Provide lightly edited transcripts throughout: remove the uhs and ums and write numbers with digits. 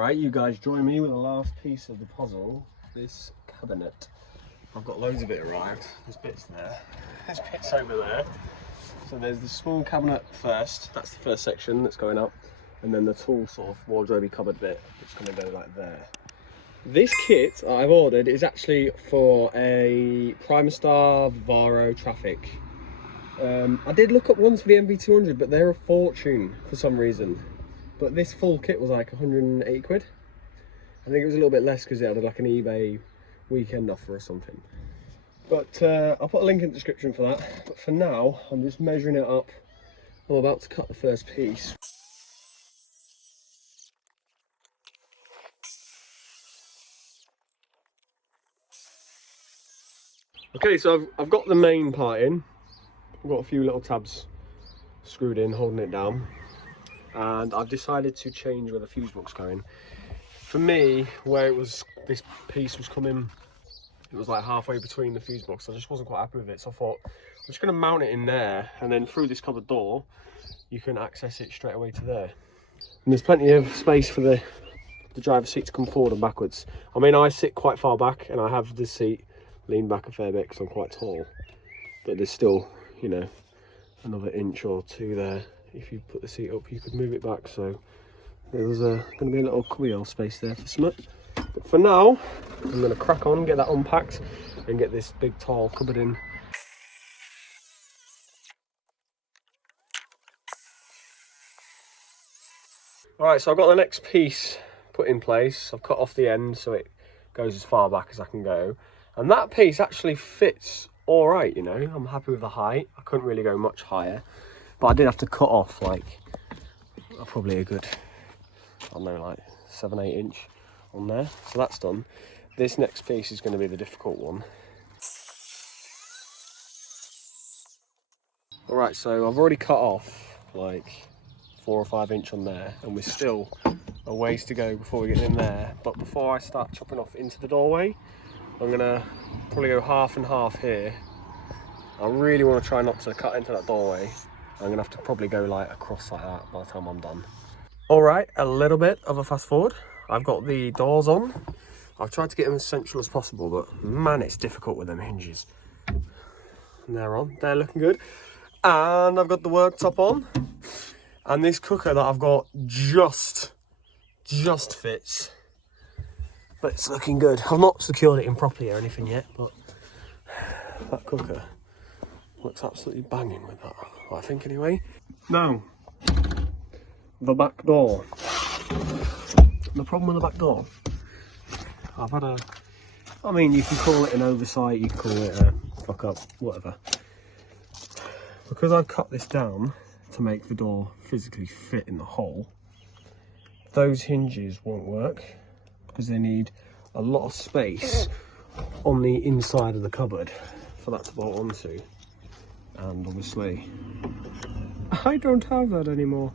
Right, you guys join me with the last piece of the puzzle, this cabinet. I've got loads of it arrived. There's bits there, there's bits over there. So there's the small cabinet first, that's the first section that's going up, and then the tall sort of wardrobe cupboard bit that's going to go like there. This kit I've ordered is actually for a Primastar Varo Traffic. I did look up ones for the NV200, but they're a fortune for some reason. But this full kit was like 180 quid. I think it was a little bit less because it had like an eBay weekend offer or something. But I'll put a link in the description for that. But for now, I'm just measuring it up. I'm about to cut the first piece. Okay, so I've got the main part in. I've got a few little tabs screwed in, holding it down. And I've decided to change where the fuse box's going. For me, where it was, this piece was coming, it was like halfway between the fuse box. I just wasn't quite happy with it, so I thought I'm just going to mount it in there, and then through this cupboard door you can access it straight away to there. And there's plenty of space for the driver's seat to come forward and backwards. I mean, I sit quite far back and I have this seat leaned back a fair bit because I'm quite tall, but there's still, you know, another inch or two there. If you put the seat up, you could move it back, so there's going to be a little cubbyhole space there for something. But for now, I'm going to crack on, get that unpacked, and get this big tall cupboard in. Alright, so I've got the next piece put in place. I've cut off the end so it goes as far back as I can go. And that piece actually fits alright, you know. I'm happy with the height. I couldn't really go much higher. But I did have to cut off like probably a good, I don't know, like 7-8 inch on there. So that's done. This next piece is going to be the difficult one. Alright, so I've already cut off like 4 or 5 inch on there, and we're still a ways to go before we get in there. But before I start chopping off into the doorway, I'm going to probably go half and half here. I really want to try not to cut into that doorway. I'm going to have to probably go like across like that by the time I'm done. Alright, a little bit of a fast forward. I've got the doors on. I've tried to get them as central as possible, but man, it's difficult with them hinges. And they're on, they're looking good. And I've got the worktop on. And this cooker that I've got just fits. But it's looking good. I've not secured it in properly or anything yet, but that cooker looks absolutely banging with that, I think anyway. Now, the back door. The problem with the back door, I've had I mean, you can call it an oversight, you can call it a fuck up, whatever. Because I've cut this down to make the door physically fit in the hole, those hinges won't work because they need a lot of space on the inside of the cupboard for that to bolt onto. And obviously, I don't have that anymore.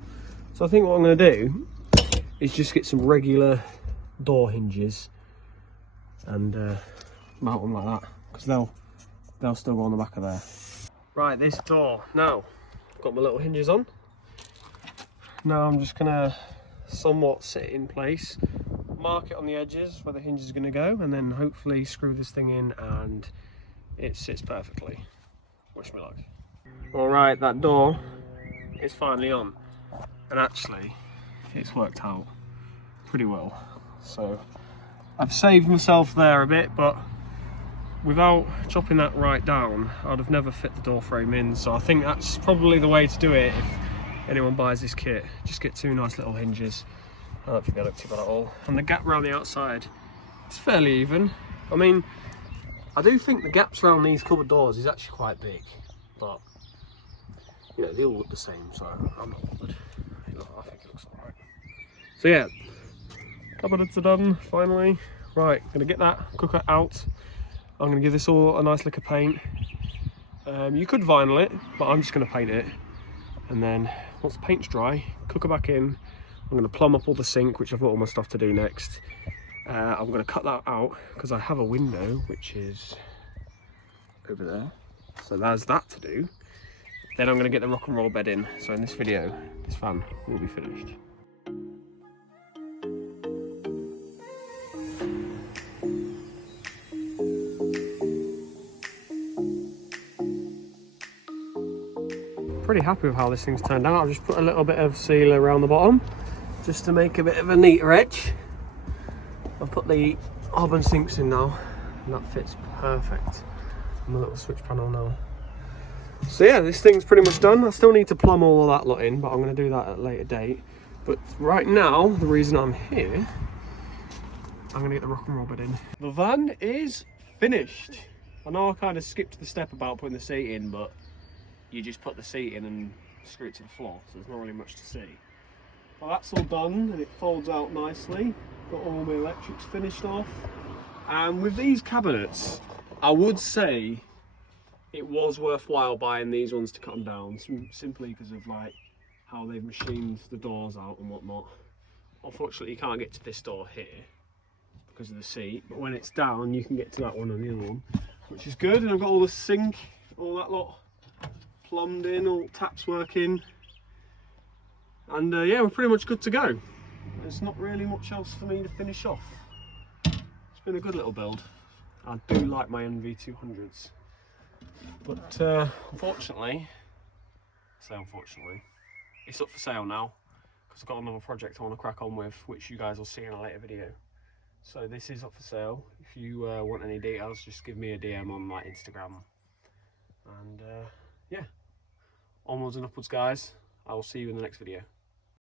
So I think what I'm going to do is just get some regular door hinges and mount them like that, because they'll still go on the back of there. Right, this door. Now, I've got my little hinges on. Now I'm just going to somewhat sit it in place, mark it on the edges where the hinge is going to go, and then hopefully screw this thing in and it sits perfectly. Wish me luck. Alright, that door is finally on, and actually it's worked out pretty well. So I've saved myself there a bit, but without chopping that right down, I'd have never fit the door frame in. So I think that's probably the way to do it if anyone buys this kit. Just get 2 nice little hinges. I don't think they look too bad at all. And the gap around the outside is fairly even. I mean, I do think the gaps around these cupboard doors is actually quite big, but you know, they all look the same, so I'm not bothered. I think it looks alright. So yeah, cupboards are done finally. Right, I'm gonna get that cooker out. I'm going to give this all a nice lick of paint. You could vinyl it, but I'm just going to paint it. And then once the paint's dry, cooker back in. I'm going to plumb up all the sink, which I've got all my stuff to do next. I'm going to cut that out because I have a window, which is over there. So there's that to do. Then I'm going to get the rock and roll bed in. So in this video, this fan will be finished. pretty happy with how this thing's turned out. I've just put a little bit of sealer around the bottom just to make a bit of a neater edge. I've put the hob and sinks in now, and that fits perfect on the little switch panel now. So yeah, this thing's pretty much done. I still need to plumb all of that lot in, but I'm going to do that at a later date. But right now, the reason I'm here, I'm going to get the rock and roll bed in. The van is finished. I know I kind of skipped the step about putting the seat in, but you just put the seat in and screw it to the floor, so there's not really much to see. Well, that's all done, and it folds out nicely. Got all my electrics finished off. And with these cabinets, I would say it was worthwhile buying these ones to cut them down, simply because of like how they've machined the doors out and whatnot. Unfortunately, you can't get to this door here because of the seat, but when it's down, you can get to that one and the other one, which is good. And I've got all the sink, all that lot plumbed in, all taps working, and yeah, we're pretty much good to go. There's not really much else for me to finish off. It's been a good little build. I do like my NV200s, but unfortunately, it's up for sale now because I've got another project I want to crack on with, which you guys will see in a later video. So this is up for sale. If you want any details, just give me a DM on my Instagram. And yeah, onwards and upwards, guys. I will see you in the next video.